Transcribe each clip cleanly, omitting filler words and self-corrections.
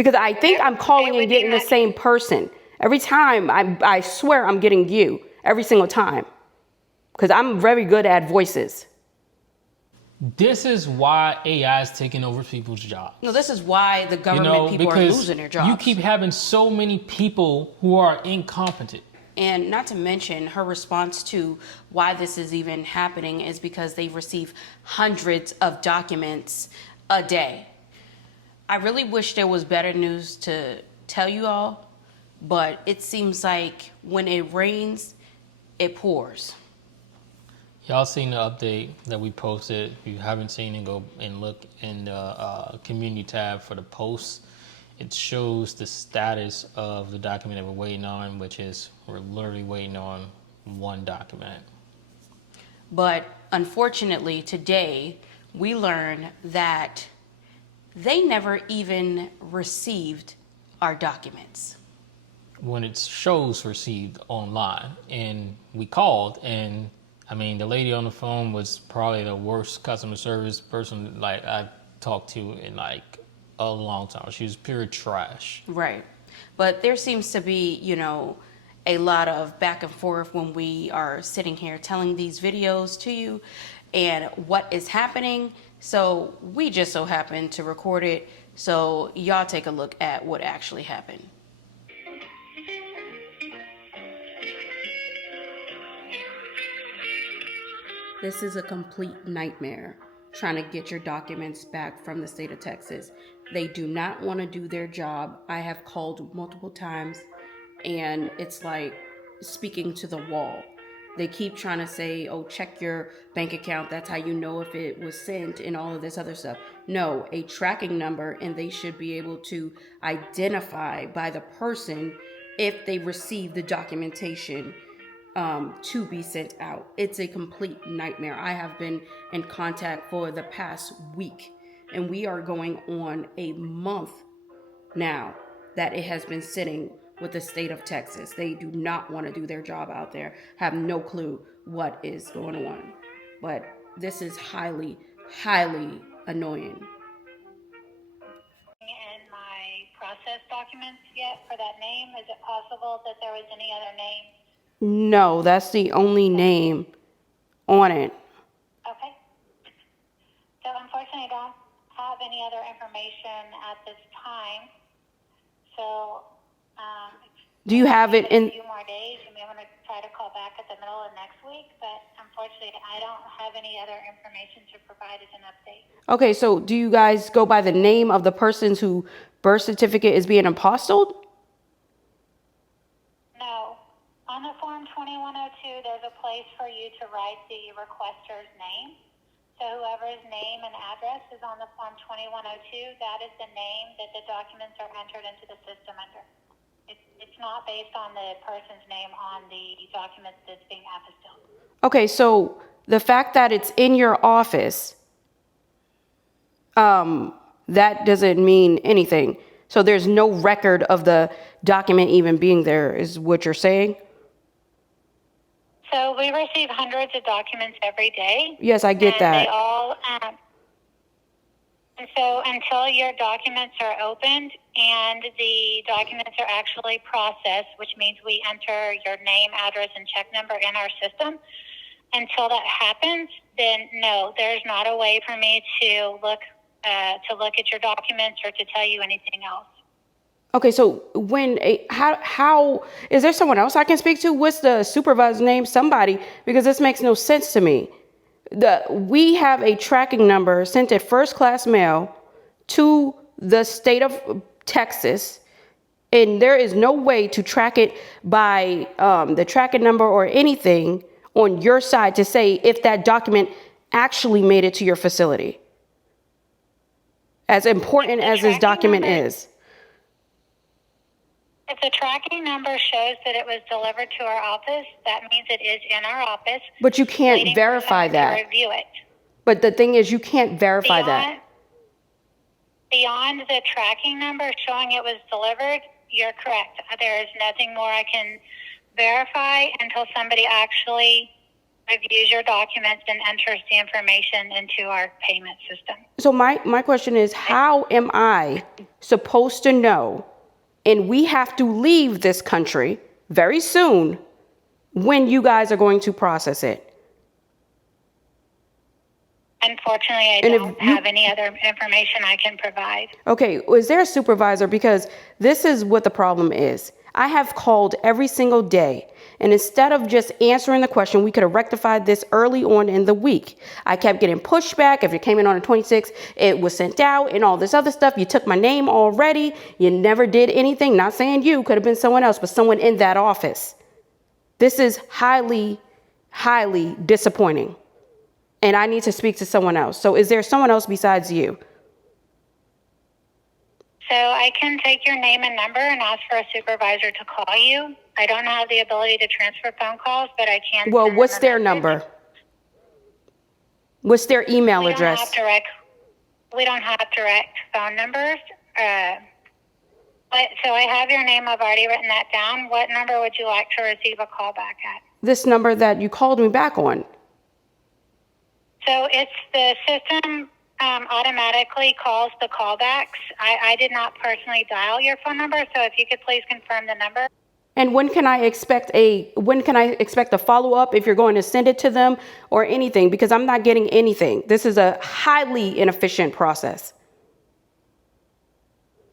Because I think I'm calling and getting the same person. Every time, I swear I'm getting you every single time. Because I'm very good at voices. This is why AI is taking over people's jobs. No, this is why the government people are losing their jobs. You keep having so many people who are incompetent. And not to mention, her response to why this is even happening is because they receive hundreds of documents a day. I really wish there was better news to tell you all, but it seems like when it rains, it pours. Y'all seen the update that we posted? If you haven't seen it, go and look in the community tab for the posts. It shows the status of the document that we're waiting on, which is we're literally waiting on one document. But unfortunately, today we learned that they never even received our documents. When it shows received online, and we called, and I mean, the lady on the phone was probably the worst customer service person like I talked to in like a long time. She was pure trash. Right. But there seems to be, a lot of back and forth when we are sitting here telling these videos to you and what is happening. So we just so happen to record it. So y'all take a look at what actually happened. This is a complete nightmare trying to get your documents back from the state of Texas. They do not want to do their job. I have called multiple times and it's like speaking to the wall. They keep trying to say, oh, check your bank account. That's how you know if it was sent and all of this other stuff. No, a tracking number, and they should be able to identify by the person if they receive the documentation to be sent out. It's a complete nightmare. I have been in contact for the past week, and we are going on a month now that it has been sitting with the state of Texas. They do not want to do their job out there, have no clue what is going on. But this is highly, highly annoying. In my process documents yet for that name? Is it possible that there was any other name? No, that's the only name on it. Okay. So unfortunately, I don't have any other information at this time. So, do you have it in? A few more days. You may want to try to call back at the middle of next week, but unfortunately, I don't have any other information to provide as an update. Okay, so do you guys go by the name of the person's who birth certificate is being apostilled? No. On the Form 2102, there's a place for you to write the requester's name. So whoever's name and address is on the Form 2102, that is the name that the documents are entered into the system under. It's not based on the person's name on the document that's being apostilled. Okay, so the fact that it's in your office, that doesn't mean anything. So there's no record of the document even being there, is what you're saying? So we receive hundreds of documents every day. Yes, I get that. They all, and so until your documents are opened and the documents are actually processed, which means we enter your name, address, and check number in our system, until that happens, then no, there's not a way for me to look at your documents or to tell you anything else. Okay, so how is there someone else I can speak to? What's the supervisor's name? Somebody, because this makes no sense to me. We have a tracking number sent at first class mail to the state of Texas, and there is no way to track it by the tracking number or anything on your side to say if that document actually made it to your facility. As important as this document is. If the tracking number shows that it was delivered to our office, that means it is in our office. But you can't verify that. To review it. But the thing is, you can't verify that. Beyond the tracking number showing it was delivered, you're correct. There is nothing more I can verify until somebody actually reviews your documents and enters the information into our payment system. So my question is, how am I supposed to know, and we have to leave this country very soon, when you guys are going to process it? Unfortunately, I don't have any other information I can provide. Okay, is there a supervisor? Because this is what the problem is. I have called every single day, and instead of just answering the question, we could have rectified this early on in the week. I kept getting pushback. If it came in on the 26th, it was sent out and all this other stuff. You took my name already. You never did anything. Not saying you, could have been someone else, but someone in that office. This is highly, highly disappointing. And I need to speak to someone else. So is there someone else besides you? So I can take your name and number and ask for a supervisor to call you. I don't have the ability to transfer phone calls, but I can. Well, what's their number? What's their email address? We don't have direct phone numbers. But so I have your name. I've already written that down. What number would you like to receive a call back at? This number that you called me back on. So it's the system automatically calls the callbacks. I did not personally dial your phone number, so if you could please confirm the number. And when can I expect a follow-up, if you're going to send it to them or anything? Because I'm not getting anything. This is a highly inefficient process.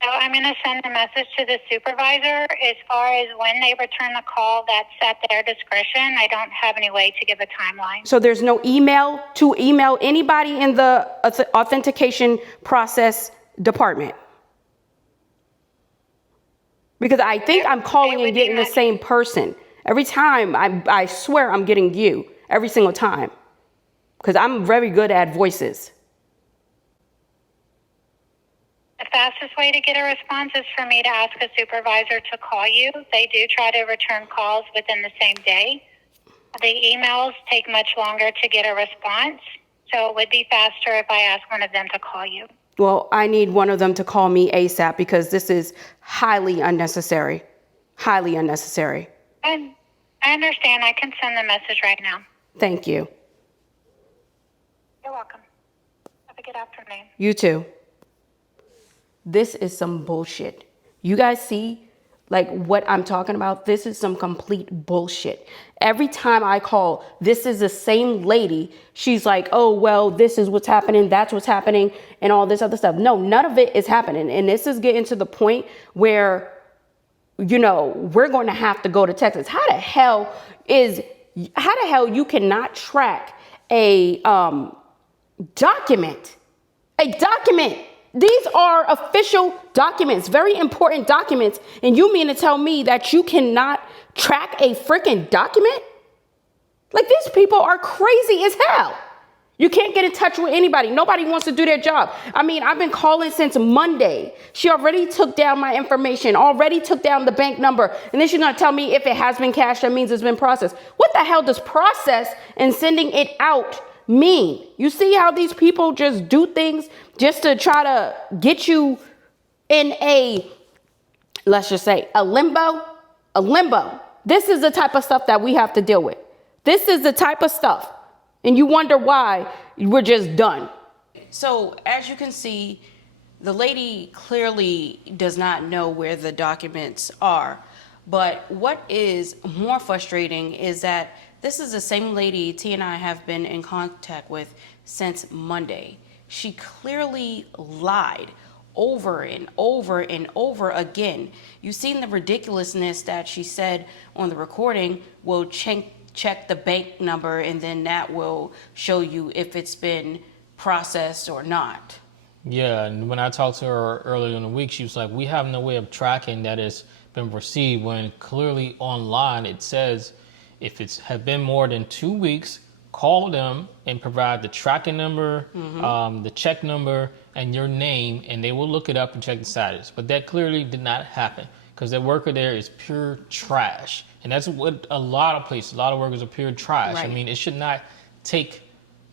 So I'm going to send a message to the supervisor. As far as when they return the call, that's at their discretion. I don't have any way to give a timeline. So there's no email to email anybody in the authentication process department? Because I think I'm calling and getting the same person. Every time, I swear I'm getting you every single time. Because I'm very good at voices. The fastest way to get a response is for me to ask a supervisor to call you. They do try to return calls within the same day. The emails take much longer to get a response, so it would be faster if I ask one of them to call you. Well, I need one of them to call me ASAP because this is highly unnecessary. Highly unnecessary. I understand. I can send the message right now. Thank you. You're welcome. Have a good afternoon. You too. This is some bullshit. You guys see like what I'm talking about? This is some complete bullshit. Every time I call, this is the same lady. She's like, oh, well, this is what's happening. That's what's happening and all this other stuff. No, none of it is happening. And this is getting to the point where, you know, we're going to have to go to Texas. How the hell you cannot track a document? A document. These are official documents, very important documents. And you mean to tell me that you cannot track a freaking document? Like, these people are crazy as hell. You can't get in touch with anybody. Nobody wants to do their job. I mean, I've been calling since Monday. She already took down my information, already took down the bank number. And then she's going to tell me if it has been cashed, that means it's been processed. What the hell does process and sending it out mean? You see how these people just do things just to try to get you in a, let's just say, a limbo. This is the type of stuff that we have to deal with. This is the type of stuff. And you wonder why we're just done. So as you can see, the lady clearly does not know where the documents are. But what is more frustrating is that this is the same lady T and I have been in contact with since Monday. She clearly lied over and over and over again. You've seen the ridiculousness that she said on the recording. Will check the bank number and then that will show you if it's been processed or not. Yeah, and when I talked to her earlier in the week, she was like, we have no way of tracking that it's been received, when clearly online it says if it's have been more than 2 weeks, call them and provide the tracking number, the check number, and your name, and they will look it up and check the status. But that clearly did not happen because the worker there is pure trash. And that's what a lot of places, a lot of workers are pure trash. Right. I mean, it should not take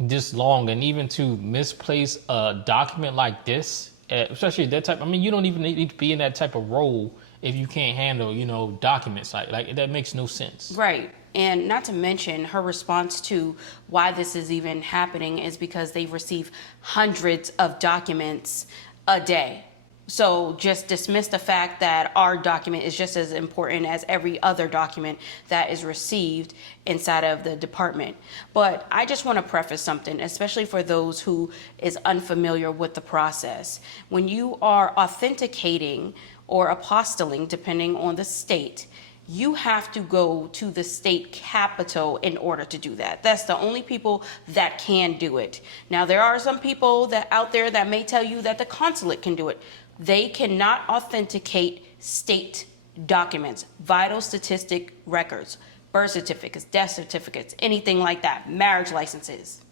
this long. And even to misplace a document like this, especially that type. I mean, you don't even need to be in that type of role if you can't handle, documents. Like that makes no sense. Right. And not to mention her response to why this is even happening is because they receive hundreds of documents a day. So just dismiss the fact that our document is just as important as every other document that is received inside of the department. But I just want to preface something, especially for those who is unfamiliar with the process. When you are authenticating or apostilling, depending on the state, you have to go to the state capitol in order to do that. That's the only people that can do it. Now, there are some people that out there that may tell you that the consulate can do it. They cannot authenticate state documents, vital statistic records, birth certificates, death certificates, anything like that, marriage licenses.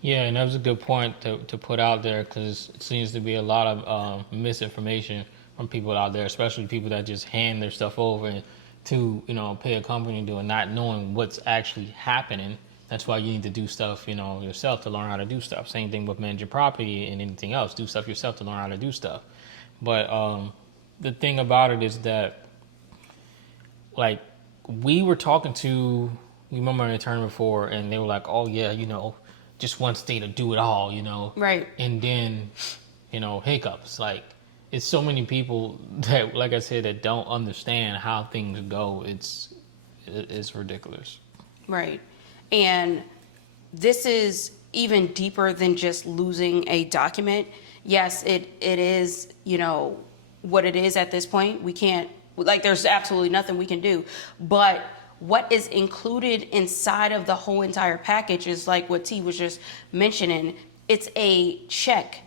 Yeah, and that was a good point to put out there, because it seems to be a lot of misinformation from people out there, especially people that just hand their stuff over to, pay a company to do it, not knowing what's actually happening. That's why you need to do stuff, yourself to learn how to do stuff. Same thing with managing property and anything else. Do stuff yourself to learn how to do stuff. But the thing about it is that, like, we were talking to, you remember an attorney before, and they were like, oh, yeah, just one state to do it all, Right. And then, hiccups. Like, it's so many people that, like I said, that don't understand how things go. It's ridiculous. Right. And this is even deeper than just losing a document. Yes, it is, what it is at this point. We can't, there's absolutely nothing we can do. But what is included inside of the whole entire package is like what T was just mentioning. It's a check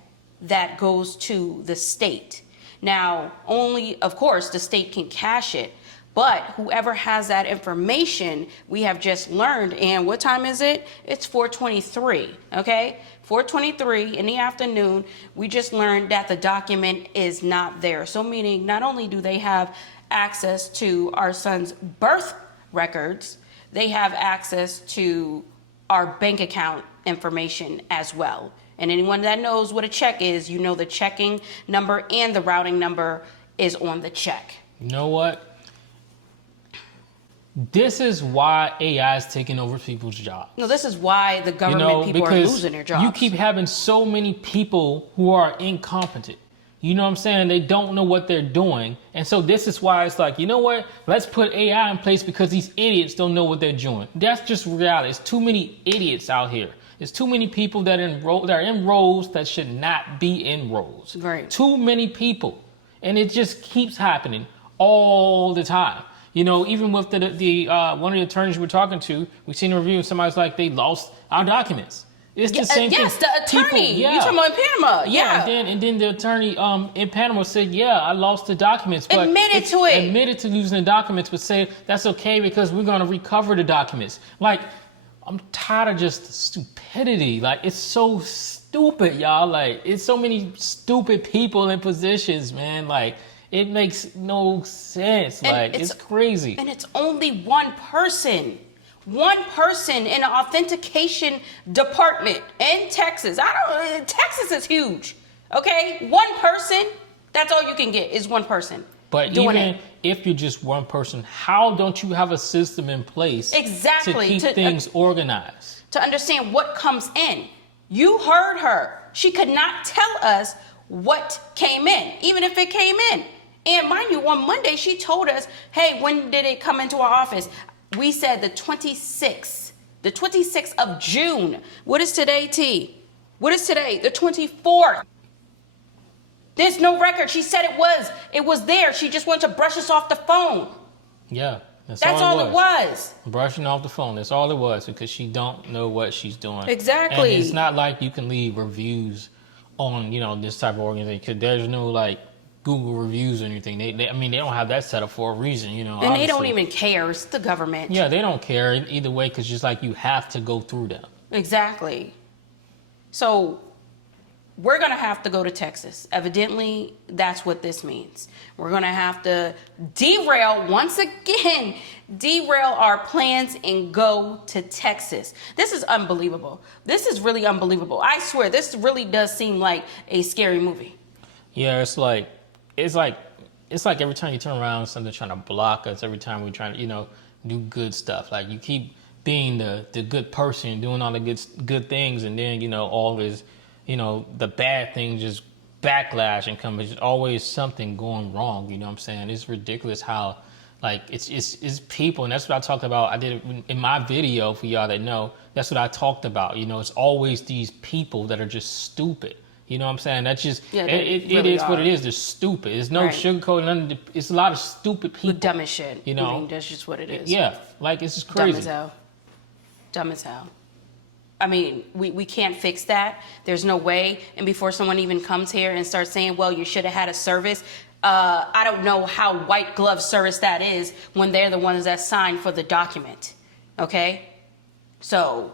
that goes to the state. Now, only, of course, the state can cash it. But whoever has that information, we have just learned, and what time is it? It's 4:23, okay? 4:23 in the afternoon, we just learned that the document is not there. So meaning, not only do they have access to our son's birth records, they have access to our bank account information as well. And anyone that knows what a check is, the checking number and the routing number is on the check. You know what? This is why AI is taking over people's jobs. No, this is why the government people are losing their jobs. You keep having so many people who are incompetent. You know what I'm saying? They don't know what they're doing. And so this is why it's like, you know what? Let's put AI in place because these idiots don't know what they're doing. That's just reality. It's too many idiots out here. There's too many people that are in roles that should not be in roles. Right. Too many people. And it just keeps happening all the time. Even with the one of the attorneys we're talking to, we seen a review and somebody's like, they lost our documents. It's the same thing. Yes, the attorney. People, yeah. You talking about in Panama? Yeah. And then the attorney in Panama said, yeah, I lost the documents. But admitted to it. Admitted to losing the documents, but said that's okay because we're going to recover the documents. Like, I'm tired of just stupidity. Like, it's so stupid, y'all. Like, it's so many stupid people in positions, man. Like, it makes no sense. Like, it's crazy. And it's only one person. One person in the authentication department in Texas. Texas is huge. Okay? One person, that's all you can get is one person. But even if you're just one person, how don't you have a system in place to keep things organized? To understand what comes in. You heard her. She could not tell us what came in, even if it came in. And mind you, on Monday, she told us, hey, when did it come into our office? We said the 26th. The 26th of June. What is today, T? What is today? The 24th. There's no record. She said it was. It was there. She just wanted to brush us off the phone. Yeah. That's all it was. Brushing off the phone. That's all it was, because she don't know what she's doing. Exactly. And it's not like you can leave reviews on, this type of organization, because there's no Google reviews or anything. They don't have that set up for a reason, And obviously. They don't even care. It's the government. Yeah, they don't care either way, because just you have to go through them. Exactly. So we're going to have to go to Texas. Evidently, that's what this means. We're going to have to once again, derail our plans and go to Texas. This is unbelievable. This is really unbelievable. I swear, this really does seem like a scary movie. Yeah, it's like every time you turn around, something trying to block us. Every time we try to, do good stuff. Like you keep being the good person, doing all the good things, and then all this, the bad things just backlash and come. There's always something going wrong. You know what I'm saying? It's ridiculous how. Like it's people, and that's what I talked about. I did it in my video for y'all that know. That's what I talked about. It's always these people that are just stupid. You know what I'm saying? That's just it really is what it is. They're stupid. There's no sugarcoating. None. It's a lot of stupid people. The dumbest shit. You know, I mean, that's just what it is. Yeah, like it's just crazy. Dumb as hell. Dumb as hell. I mean, we can't fix that. There's no way. And before someone even comes here and starts saying, well, you should have had a service. I don't know how white glove service that is when they're the ones that signed for the document. Okay? So,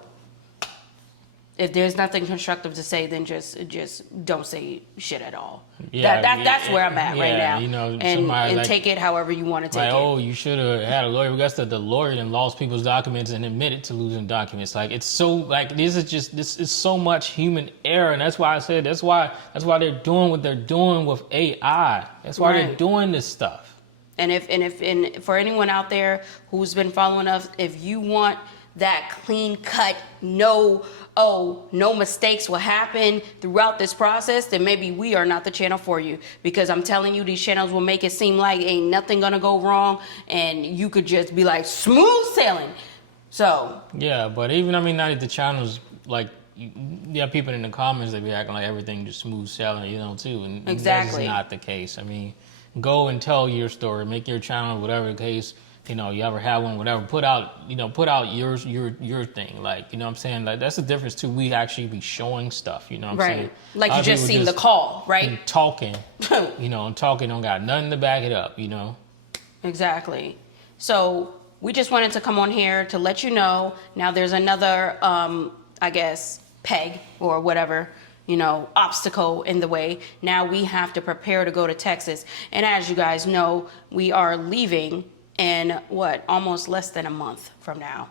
if there's nothing constructive to say, then just don't say shit at all. Yeah, that's where I'm at right now. And like, take it however you want to take it. Oh, you should have had a lawyer. We got the lawyer and lost people's documents and admitted to losing documents. Like it's so like this is so much human error, and that's why I said that's why they're doing what they're doing with AI. That's why they're doing this stuff. And for anyone out there who's been following us, if you want that clean cut, no mistakes will happen throughout this process, then maybe we are not the channel for you. Because I'm telling you, these channels will make it seem like ain't nothing gonna go wrong and you could just be like smooth sailing. So yeah, but even not the channels, like you have people in the comments that be acting like everything just smooth sailing, too. And exactly. That's not the case. I mean, go and tell your story, make your channel, whatever the case. You ever have one, whatever, put out your thing. Like, you know what I'm saying? Like, that's the difference too. We actually be showing stuff, you know what I'm saying? Like you just seen the call, right? Talking, talking don't got nothing to back it up, Exactly. So we just wanted to come on here to let you know. Now there's another, I guess, peg or whatever, obstacle in the way. Now we have to prepare to go to Texas. And as you guys know, we are leaving in almost less than a month from now.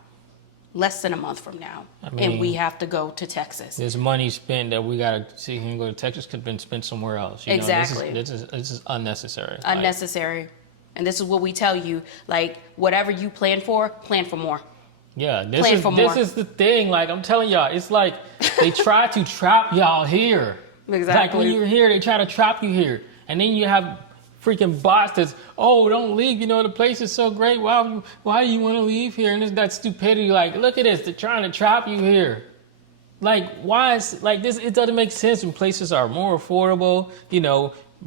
And we have to go to Texas. There's money spent that we gotta see and go to Texas could have been spent somewhere else. Exactly. This is unnecessary. Unnecessary. And this is what we tell you. Like, whatever you plan for more. Yeah, this is the thing. Like, I'm telling y'all, it's like they try to trap y'all here. Exactly. Like when you're here, they try to trap you here. And then you have freaking bots that's, don't leave, the place is so great, why do you want to leave here? And it's that stupidity, like, look at this, they're trying to trap you here. Like, why is, like, this, it doesn't make sense when places are more affordable,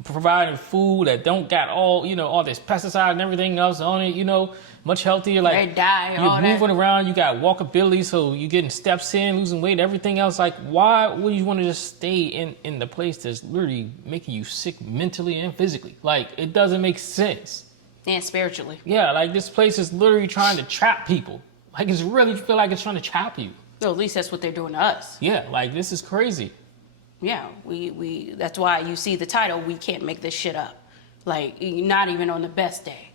providing food that don't got all this pesticide and everything else on it, much healthier. Like, you're moving around, you got walkability, so you're getting steps in, losing weight, everything else. Like, why would you want to just stay in the place that's literally making you sick mentally and physically? Like, it doesn't make sense. And spiritually. Yeah, like this place is literally trying to trap people. Like, it's really feel like it's trying to trap you. Well, at least that's what they're doing to us. Yeah, like, this is crazy. Yeah, we that's why you see the title, we can't make this shit up. Like, not even on the best day.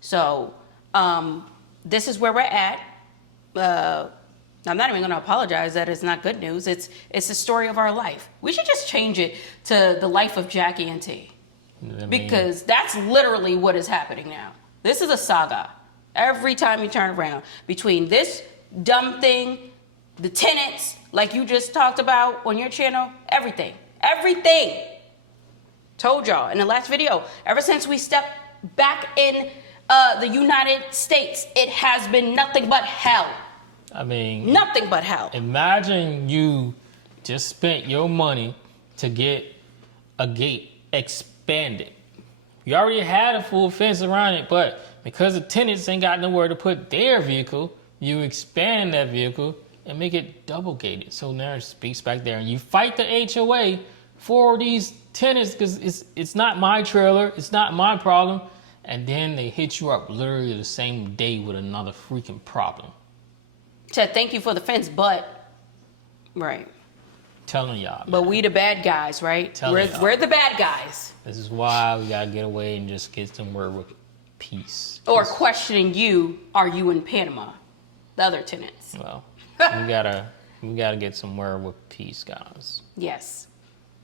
So, this is where we're at. I'm not even going to apologize that it's not good news. It's the story of our life. We should just change it to the life of Jackie and T. Because that's literally what is happening now. This is a saga. Every time you turn around, between this dumb thing, the tenants, like you just talked about on your channel, everything. Told y'all in the last video, ever since we stepped back in the United States, it has been nothing but hell. I mean, nothing but hell. Imagine you just spent your money to get a gate expanded. You already had a full fence around it, but because the tenants ain't got nowhere to put their vehicle, you expand that vehicle and make it double gated. So now there's space back there, and you fight the HOA for these tenants because it's not my trailer, it's not my problem. And then they hit you up literally the same day with another freaking problem. Said thank you for the fence, but right. Telling y'all. But we the bad guys, right? We're the bad guys. This is why we gotta get away and just get somewhere with peace. Or questioning you, are you in Panama? The other tenants. Well, we gotta get somewhere with peace, guys. Yes.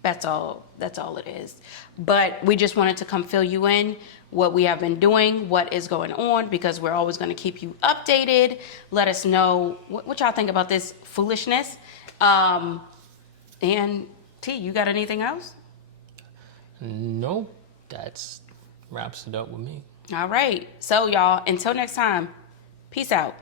That's all it is. But we just wanted to come fill you in what we have been doing, what is going on, because we're always going to keep you updated. Let us know what y'all think about this foolishness. And T, you got anything else? Nope. That's wraps it up with me. All right. So y'all, until next time, peace out.